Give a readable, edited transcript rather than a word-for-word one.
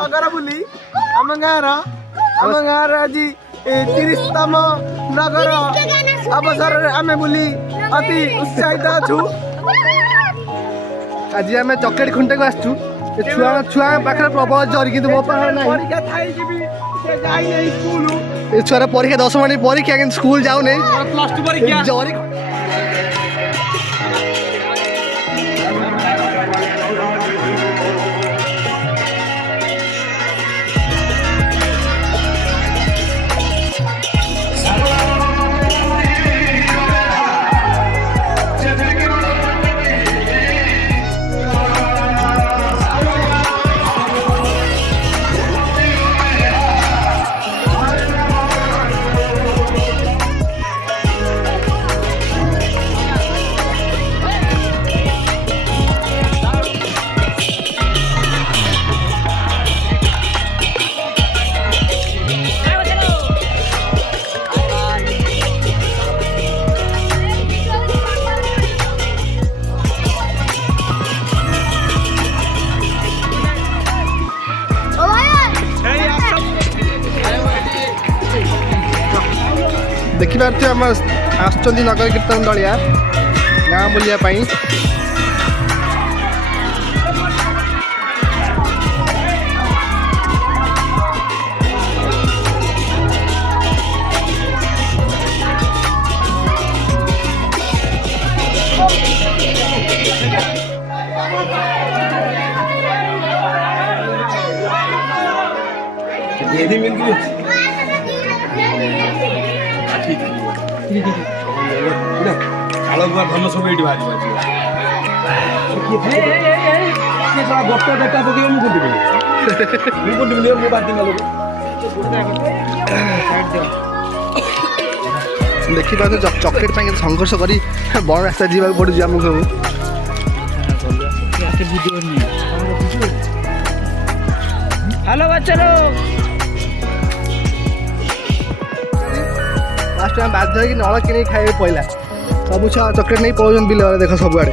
नगर बुली आम गाँव आज 30तम नगर अवसर आम बुली अति उत्साहित अच्छु। आज आम चॉकलेट खुंटे को आसचु छुआ छुआ पाखे प्रबल जरी कि मो पाखे ना परीक्षा थाई भी जाई नहीं स्कूल छुआ परीक्षा 10 मिनट परीक्षा कि स्कूल जाऊ नहीं प्लस 2 परीक्षा जरी देखिए आम आसुँच नगर कीर्तन दलिया गाँ बुलायापाई आलोक धन सब ये बाहर गोटे बेटा पकड़ मुझे बात देखी पार्थ चॉकलेट संघर्ष करी बड़ रास्ता जावाक पड़े आमको सब हेलो बच्चा लोग लास्ट टाइम बाध्य कि नल किन खाए पड़ा सब छुआ चॉकलेट नहीं पलाउन बिल देख सबुआड़े